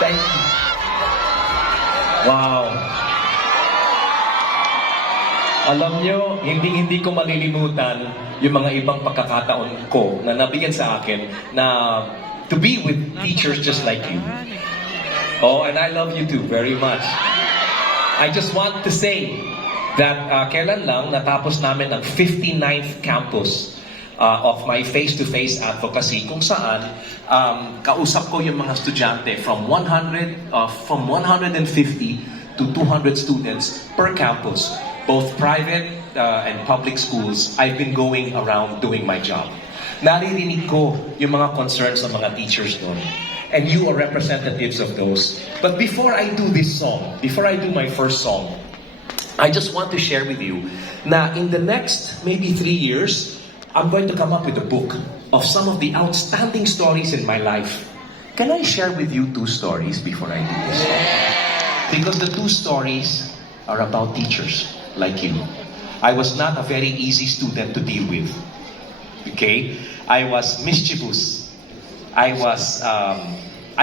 Thank you. Wow. Alam nyo, hindi ko malilimutan yung mga ibang pagkakataon ko na nabigyan sa akin na to be with teachers just like you. Oh, and I love you too very much. I just want to say that kailan lang natapos namin ang 59th campus of my face-to-face advocacy kung saan kausap ko yung mga estudyante from 150 to 200 students per campus, both private and public schools. I've been going around doing my job. Naririnig ko yung mga concerns ng mga teachers doon. And you are representatives of those. But before I do this song, before I do my first song, I just want to share with you na in the next maybe 3 years, I'm going to come up with a book of some of the outstanding stories in my life. Can I share with you 2 stories before I do this? Because the 2 stories are about teachers like you. I was not a very easy student to deal with. Okay? I was mischievous. I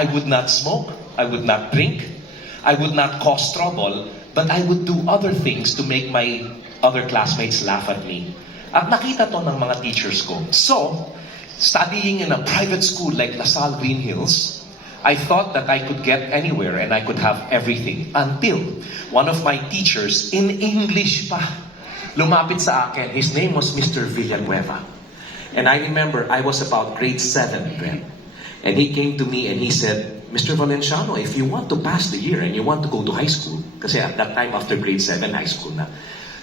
would not smoke. I would not drink. I would not cause trouble. But I would do other things to make my other classmates laugh at me. At nakita to ng mga teachers ko. So, studying in a private school like LaSalle Green Hills, I thought that I could get anywhere and I could have everything. Until one of my teachers, in English pa, lumapit sa akin. His name was Mr. Villanueva. And I remember I was about grade 7 then. And he came to me and he said, Mr. Valenciano, if you want to pass the year and you want to go to high school, kasi at that time after grade 7, high school na,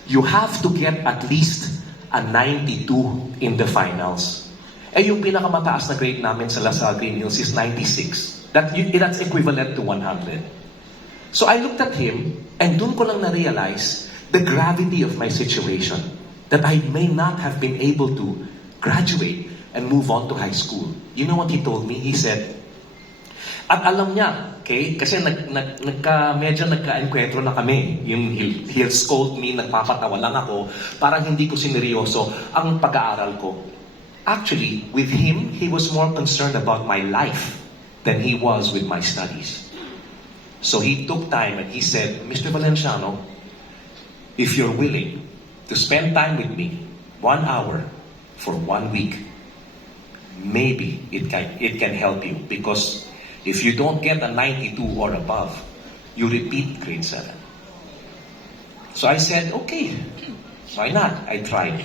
you have to get at least a 92 in the finals. Eh yung pinakamataas na grade namin sa LaSalle Green Hills is 96. That's equivalent to 100. So I looked at him and dun ko lang na-realize the gravity of my situation. That I may not have been able to graduate and move on to high school. You know what he told me? He said, at alam niya, okay, kasi medyo nagka-enkwentro na kami. He'll scold me, nagpapatawa lang ako, parang hindi ko sineryoso ang pag-aaral ko. Actually, with him, he was more concerned about my life than he was with my studies. So he took time and he said, Mr. Valenciano, if you're willing to spend time with me, 1 hour for 1 week, maybe it can help you, because if you don't get a 92 or above, you repeat grade 7. So I said, okay, why not? I tried.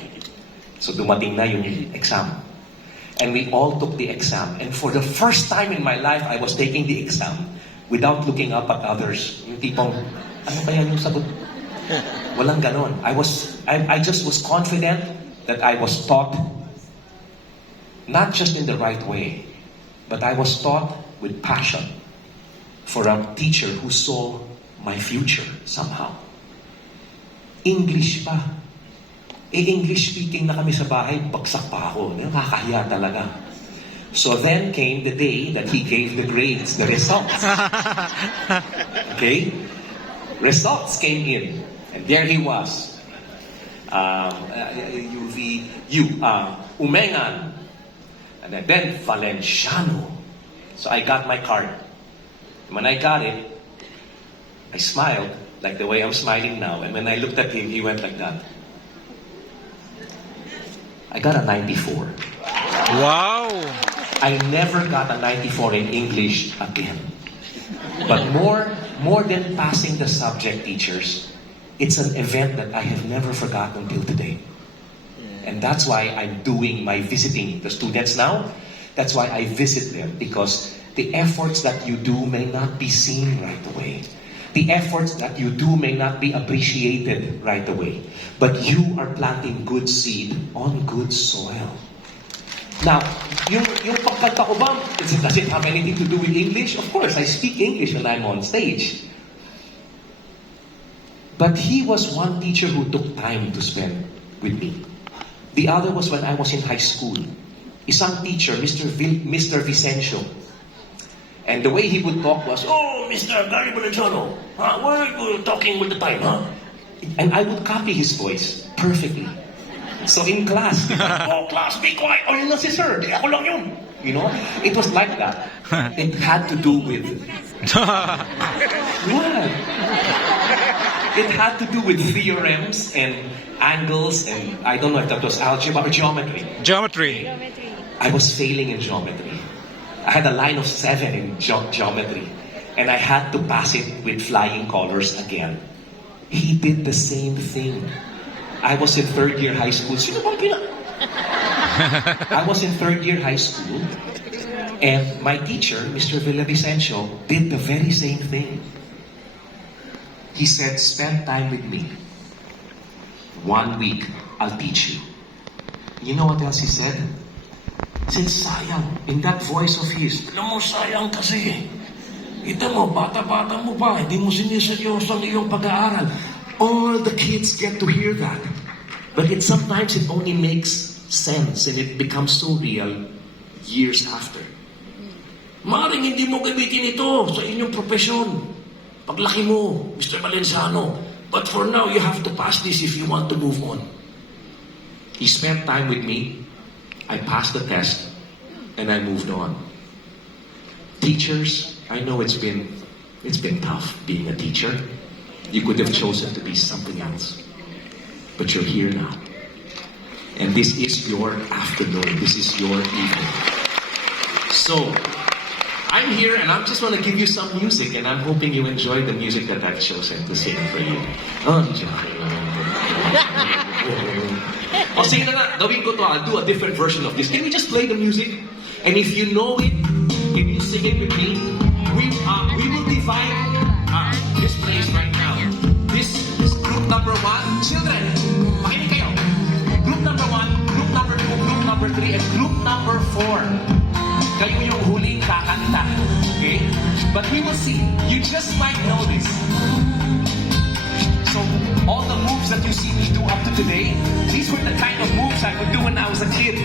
So dumating na yung exam. And we all took the exam. And for the first time in my life, I was taking the exam without looking up at others. Yung tipong, ano ba yan yung sagot? Walang ganon. I just was confident that I was taught not just in the right way, but I was taught with passion for a teacher who saw my future somehow. English pa. English speaking na kami sa bahay, bagsak pa ako. Nakakahiya talaga. So then came the day that he gave the grades, the results. Okay? Results came in. And there he was. Umengan. And then Valenciano. So I got my card. When I got it, I smiled like the way I'm smiling now. And when I looked at him, he went like that. I got a 94. Wow! I never got a 94 in English again. But more than passing the subject, teachers, it's an event that I have never forgotten until today. And that's why I'm doing my visiting the students now. That's why I visit them, because the efforts that you do may not be seen right away. The efforts that you do may not be appreciated right away. But you are planting good seed on good soil. Now, yung pagkanta ko ba, does it have anything to do with English? Of course, I speak English when I'm on stage. But he was one teacher who took time to spend with me. The other was when I was in high school. Isang teacher, Mr. Vicencio. And the way he would talk was, oh, Mr. Gary Valenciano, why are you talking all the time, huh? And I would copy his voice perfectly. So in class, oh, class, be quiet. Oh, yun lang si sir. Di ako lang yun. You know? It was like that. It had to do with What? It had to do with theorems and angles and I don't know if that was algebra or geometry. Geometry. I was failing in geometry. I had a line of 7 in geometry. And I had to pass it with flying colors again. He did the same thing. I was in third year high school. Sino bang I was in third year high school. And my teacher, Mr. Villavicencio, did the very same thing. He said, spend time with me. 1 week, I'll teach you. You know what else he said? He said, sayang, in that voice of his, alam mo, sayang kasi. Ito mo, bata-bata mo pa, hindi mo siniseryoso ang iyong pag-aaral. All the kids get to hear that. But sometimes it only makes sense and it becomes so real years after. Maring hindi mo gamitin ito sa inyong profesyon. Paglaki mo, Mr. Valenciano. But for now, you have to pass this if you want to move on. He spent time with me. I passed the test. And I moved on. Teachers, I know it's been tough being a teacher. You could have chosen to be something else. But you're here now. And this is your afternoon. This is your evening. So, I'm here and I just want to give you some music and I'm hoping you enjoy the music that I've chosen to sing for you. O sige na nga, gawin ko to. I'll do a different version of this. Can we just play the music? And if you know it, if you sing it with me, we will divide this place right now. This group number 1, children, makinig kayo. Group number 1, group number 2, group number 3, and group number 4. Kayo yung huling kakanta. Okay? But we will see. You just might know this. So, all the moves that you see me do up to today, these were the kind of moves I would do when I was a kid.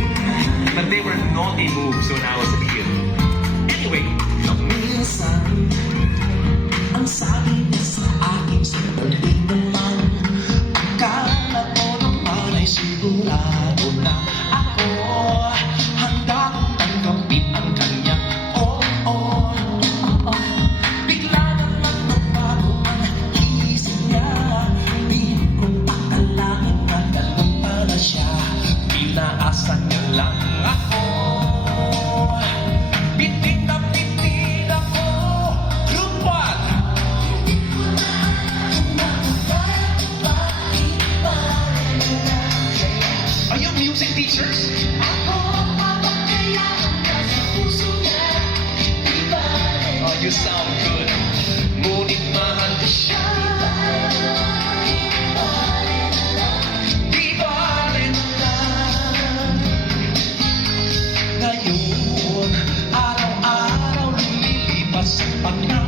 But they were naughty moves when I was a kid. Anyway, minsan, ang sabi niya sa akin sandali naman, akala ko naman ay sigurado na ako handa kong tanggapin ang kanyang oo. Bigla naman nagbago ang isip niya, di ko akalain na ganun pala siya, pinaasan niya lang ako. Bitin na bitin ako. Group 1. Are you music teachers? Oh, you sound good. Ngunit mahal ko siya. Di bale na lang. Ngayon, araw-araw lumilipas ang panahon.